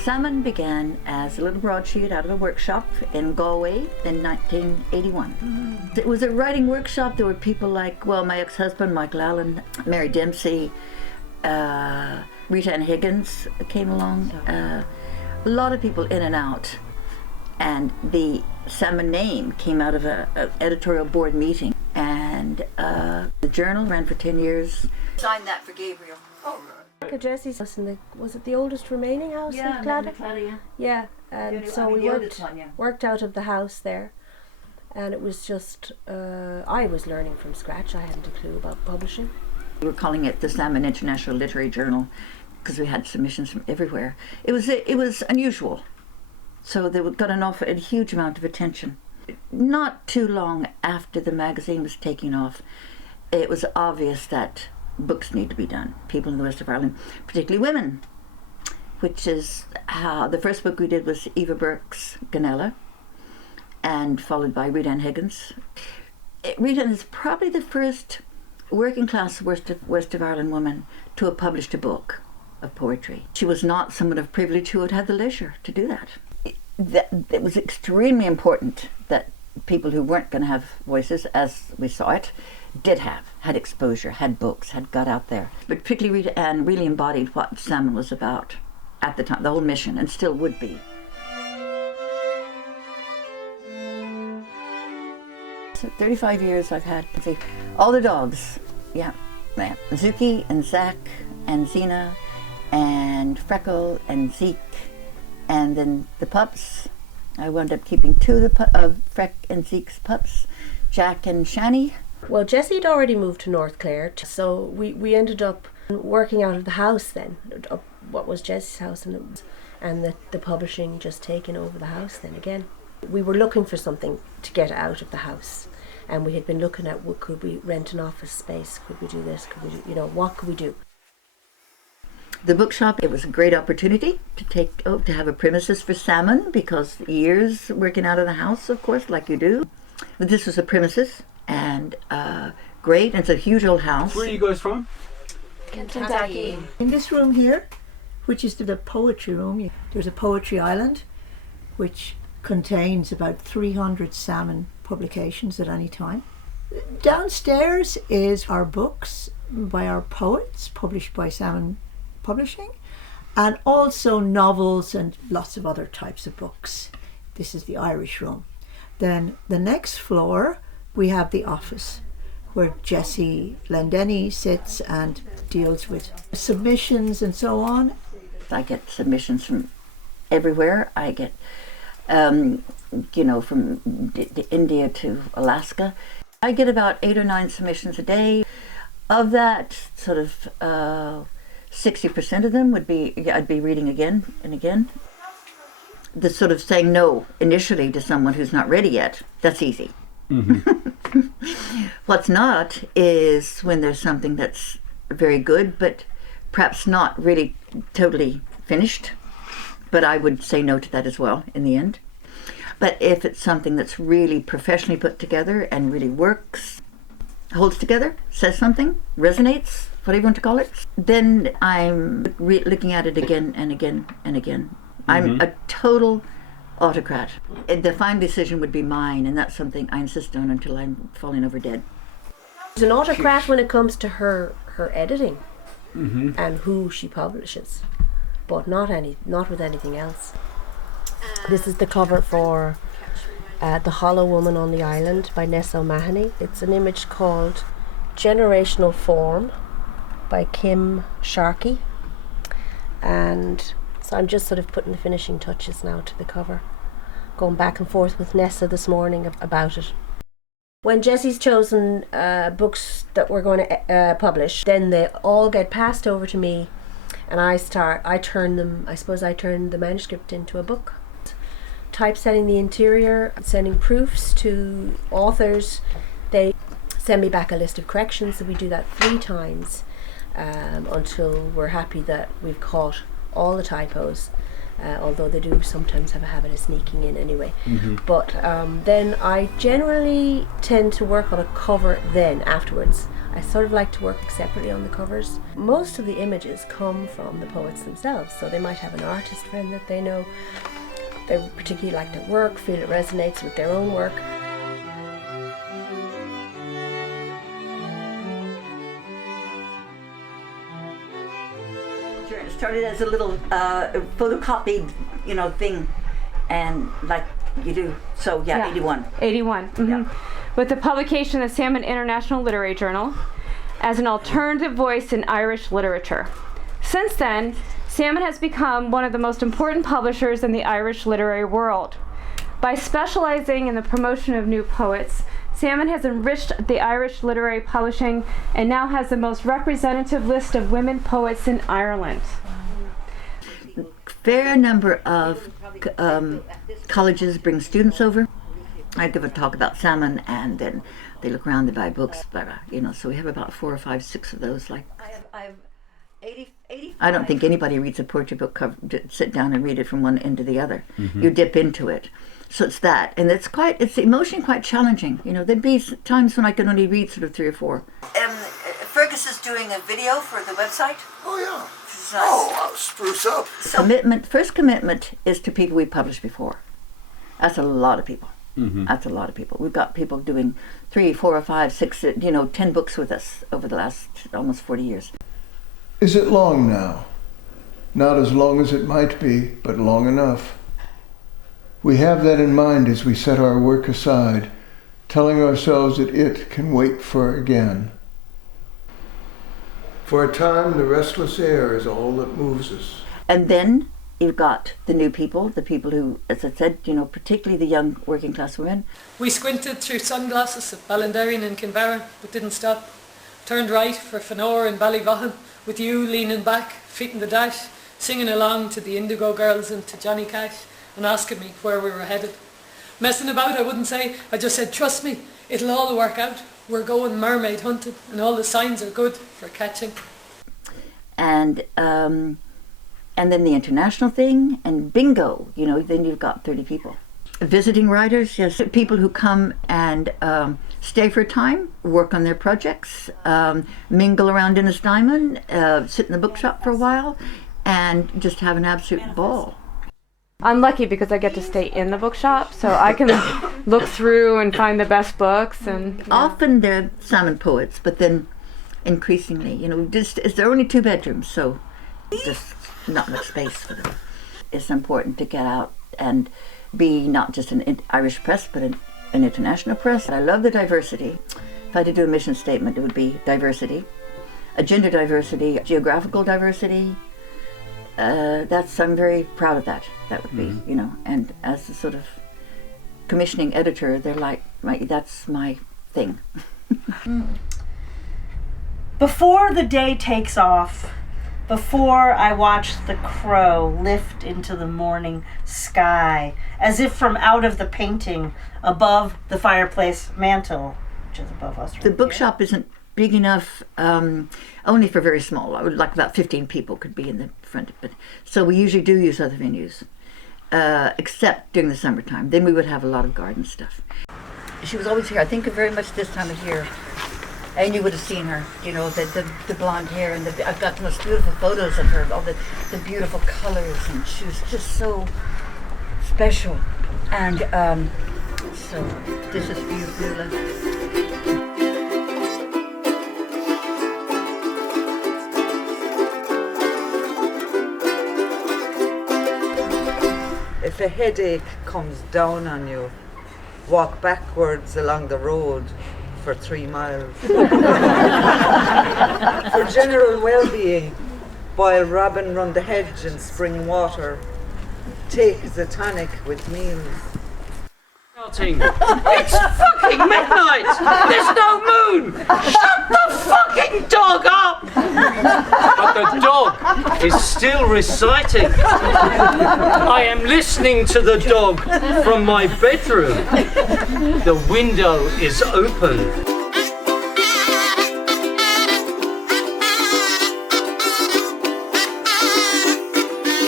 Salmon began as a little broadsheet out of a workshop in Galway in 1981. It was a writing workshop. There were people like, well, my ex-husband, Michael Allen, Mary Dempsey, Rita Ann Higgins came along. A lot of people in and out. And the Salmon name came out of an editorial board meeting. And the journal ran for 10 years. Signed that for Gabriel. Oh, Jessie's house, was it the oldest remaining house in Clare? Yeah, and so we worked out of the house there, and it was just, I was learning from scratch. I hadn't a clue about publishing. We were calling it the Salmon International Literary Journal because we had submissions from everywhere. It was unusual, so they got a huge amount of attention. Not too long after the magazine was taking off, it was obvious that books need to be done. People in the west of Ireland, particularly women, which is how the first book we did was Eva Burke's Ganella, and followed by Rita Ann Higgins. Rita is probably the first working class west of Ireland woman to have published a book of poetry. She was not someone of privilege who had had the leisure to do that. It was extremely important that people who weren't going to have voices, as we saw it, had exposure, had books, had got out there. But particularly Rita Ann really embodied what Salmon was about at the time, the whole mission, and still would be. So 35 years I've had, all the dogs, yeah. Zuki and Zach and Zena and Freckle and Zeke, and then the pups. I wound up keeping two of Freck and Zeke's pups, Jack and Shani. Well, Jessie had already moved to North Clare, so we ended up working out of the house then, what was Jessie's house, and the publishing just taking over the house then again. We were looking for something to get out of the house, and we had been looking at, could we rent an office space, could we do this, could we do, what could we do? The bookshop, it was a great opportunity to have a premises for Salmon, because years working out of the house, of course, like you do. But this was a premises, and great, and it's a huge old house. Where are you guys from? Kentucky. In this room here, which is the poetry room, there's a poetry island, which contains about 300 Salmon publications at any time. Downstairs is our books by our poets, published by Salmon Publishing, and also novels and lots of other types of books. This is the Irish room. Then the next floor we have the office, where Jessie Lendennie sits and deals with submissions and so on. I get submissions from everywhere. I get from India to Alaska. I get about 8 or 9 submissions a day. Of that, sort of 60% of them would be, I'd be reading again and again. The sort of saying no initially to someone who's not ready yet, that's easy. Mm-hmm. What's not is when there's something that's very good, but perhaps not really totally finished. But I would say no to that as well in the end. But if it's something that's really professionally put together and really works, holds together, says something, resonates, whatever you want to call it, then I'm looking at it again and again and again. I'm a total autocrat. The final decision would be mine, and that's something I insist on until I'm falling over dead. She's an autocrat when it comes to her editing and who she publishes, but not with anything else. This is the cover for The Hollow Woman on the Island by Nessa O'Mahony. It's an image called Generational Form by Kim Sharkey, and so I'm just sort of putting the finishing touches now to the cover, going back and forth with Nessa this morning about it. When Jessie's chosen books that we're going to publish, then they all get passed over to me, and I turn the manuscript into a book. Typesetting the interior, sending proofs to authors. They send me back a list of corrections, so we do that 3 times until we're happy that we've caught all the typos, although they do sometimes have a habit of sneaking in anyway. But then I generally tend to work on a cover then afterwards. I sort of like to work separately on the covers. Most of the images come from the poets themselves, so they might have an artist friend that they know, they particularly like their work, feel it resonates with their own work. It started as a little photocopied, thing, and like you do. So yeah. 81. 81. Yeah. With the publication of the Salmon International Literary Journal as an alternative voice in Irish literature. Since then, Salmon has become one of the most important publishers in the Irish literary world. By specializing in the promotion of new poets, Salmon has enriched the Irish literary publishing and now has the most representative list of women poets in Ireland. Fair number of colleges bring students over. I give a talk about salmon, and then they look around, they buy books, so we have about 4 or 5, 6 of those. Like, I don't think anybody reads a poetry book sit down and read it from one end to the other. You dip into it. So it's that, and it's emotionally quite challenging. There'd be times when I could only read sort of 3 or 4. Fergus is doing a video for the website. Oh yeah. I'll spruce up. First commitment is to people we published before. That's a lot of people. That's a lot of people. We've got people doing 3, 4 or 5, 6, 10 books with us over the last almost 40 years. Is it long now? Not as long as it might be, but long enough. We have that in mind as we set our work aside, telling ourselves that it can wait for again. For a time, the restless air is all that moves us. And then you've got the new people, the people who, as I said, particularly the young working class women. We squinted through sunglasses at Ballinderrian and Kinbarron, but didn't stop. Turned right for Fanor in Ballyvaughan, with you leaning back, feet in the dash, singing along to the Indigo Girls and to Johnny Cash, and asking me where we were headed. Messing about, I wouldn't say. I just said, trust me, it'll all work out. We're going mermaid hunting, and all the signs are good for catching. And then the international thing, and bingo, then you've got 30 people. Visiting writers, yes, people who come and stay for a time, work on their projects, mingle around Ennistymon, sit in the bookshop for a while, and just have an absolute ball. I'm lucky because I get to stay in the bookshop, so I can look through and find the best books. And often they're salmon poets, but then increasingly, there are only 2 bedrooms, so just not much space for them. It's important to get out and be not just an Irish press, but an international press. I love the diversity. If I had to do a mission statement, it would be diversity, a gender diversity, geographical diversity. I'm very proud of that. That would be, and as a sort of commissioning editor, they're like, that's my thing. Before the day takes off, before I watch the crow lift into the morning sky, as if from out of the painting above the fireplace mantel, which is above us. The bookshop isn't big enough, only for very small. I would like about 15 people could be in the front. But so we usually do use other venues, except during the summertime. Then we would have a lot of garden stuff. She was always here. I think very much this time of year. And you would have seen her, the blonde hair, and I've got the most beautiful photos of her, all the beautiful colors, and she was just so special. And so this is for you, Beulah. If a headache comes down on you, walk backwards along the road for 3 miles. For general well-being, boil robin round the hedge in spring water. Take the tonic with meals. It's fucking midnight! There's no moon! Shut the fucking dog up! But the dog is still reciting. I am listening to the dog from my bedroom. The window is open.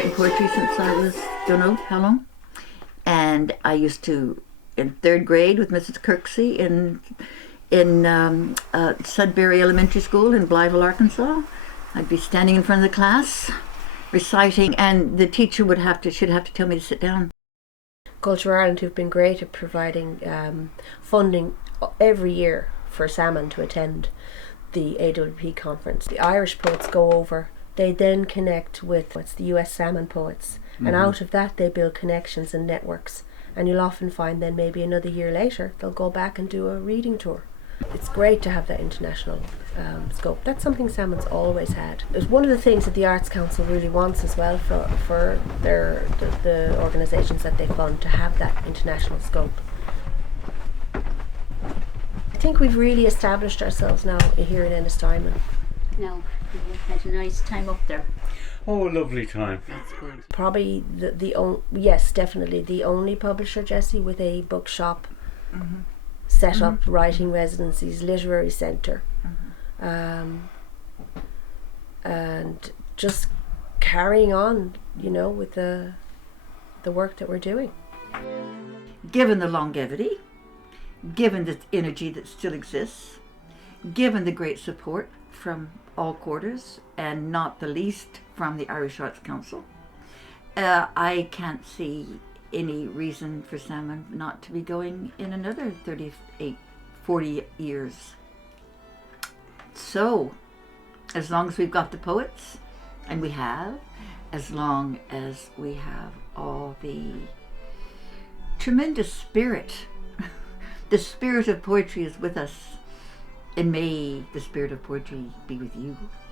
written poetry since I was, don't know how long. And I used to, in 3rd grade with Mrs. Kirksey in Sudbury Elementary School in Blytheville, Arkansas, I'd be standing in front of the class reciting, and the teacher should have to tell me to sit down. Culture Ireland, who've been great at providing funding every year for Salmon to attend the AWP conference. The Irish poets go over, they then connect with the US Salmon poets, and out of that they build connections and networks, and you'll often find then maybe another year later they'll go back and do a reading tour. It's great to have that international scope. That's something Salmon's always had. It's one of the things that the Arts Council really wants as well for the organisations that they fund, to have that international scope. I think we've really established ourselves now here in Ennistymon. No, we had a nice time up there. Oh, a lovely time. That's good. Probably yes, definitely the only publisher, Jessie, with a bookshop set up, writing residencies, literary centre, and just carrying on, with the work that we're doing. Given the longevity, given the energy that still exists, given the great support from all quarters, and not the least from the Irish Arts Council, I can't see any reason for Salmon not to be going in another 40 years. So, as long as we've got the poets, and we have, as long as we have all the tremendous spirit, the spirit of poetry is with us, and may the spirit of poetry be with you.